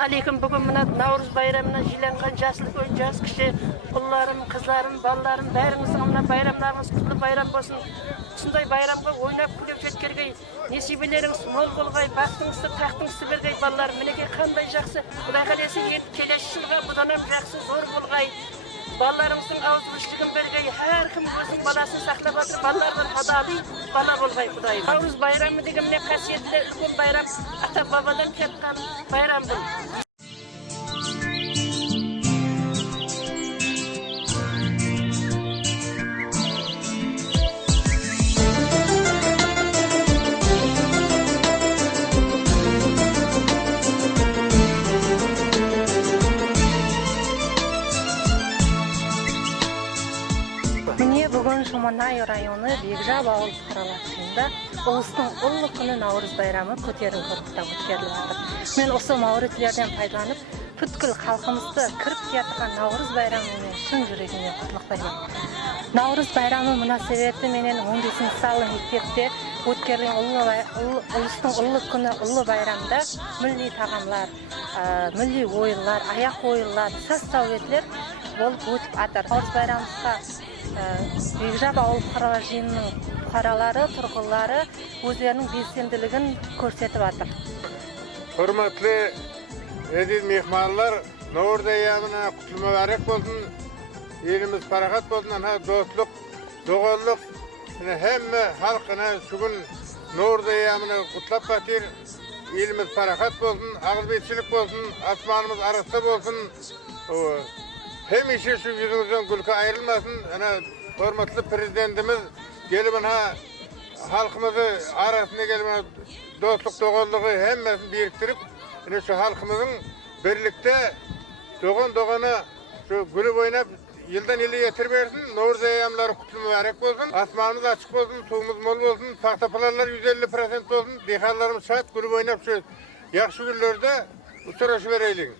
алейкум бүгін мына наурыз байрамына жиналған жасыл көй жас кіші ұлдарым қыздарым балаларым бәріңіздің мына байрамдарыңыз құтты байрам болсын осындай байрамға ойнап күліп жеткергей несібелеріңіз мол болғай бақтыңызды тақтыңызды бергей балаларым мінекей қандай жақсы құдай қаласа енді келесі жылға бұдан hem жақсы зор болғай балаларымыздың ауызбіршілігін бергей әркім өзінің баласын сақтап жатыр балалардан адали бала болғай құдайым наурыз байрамы деген міне қасиетті үлкен байрам ата бабадан кеткен байрам бұл бүгін жұманай районы бекжап ауыл қаласында ұлыстың ұлы күні наурыз байрамы көтеріңкі рухта өткеріліп жатыр мен осы мауриттерден пайдаланып бүткіл халқымызды кіріп келатқан наурыз байрамымен шын жүрегімнен құттықтаймын наурыз байрамы мұнасабеті менен 15 салы мектепте өткерілген ұлыстың ұлы күні ұлы байрамда мүлли тағамлар ә, мүлли ойынлар аяқ ойынлар составлетлер болып өтіп жатыр наурыз байрамымызға бекжап ауыл бұқаралар жиынының бұқаралары тұрғындары өздерінің белсенділігін көрсетіп жатыр Hürmetli Ediz mehmanlar, Novruz ayağına kutlu mübarek olsun. Elimiz parakat olsun. Ha, dostluk, doğalluk. Yani hem halkına şu gün Novruz ayağını kutlap batır. Elimiz parakat olsun, ağızbetçilik olsun, asmanımız arası olsun. Hem işi şu yüzümüzden gülke ayrılmasın. Yani hürmetli prezidentimiz gelip ha halkımızı arasında gelip ha, dostluk doğallığı hemmesini biriktirip yine şu halkımızın birlikte doğan doğana şu gülüp oynap yıldan yılı yetir versin. Ayamları kutlu mübarek olsun. Asmanımız açık olsun, suyumuz mol olsun. Tahtapalarlar 150 olsun. Dehallarımız şart gülüp oynap şu yakşı günlerde uçuraşı vereylik.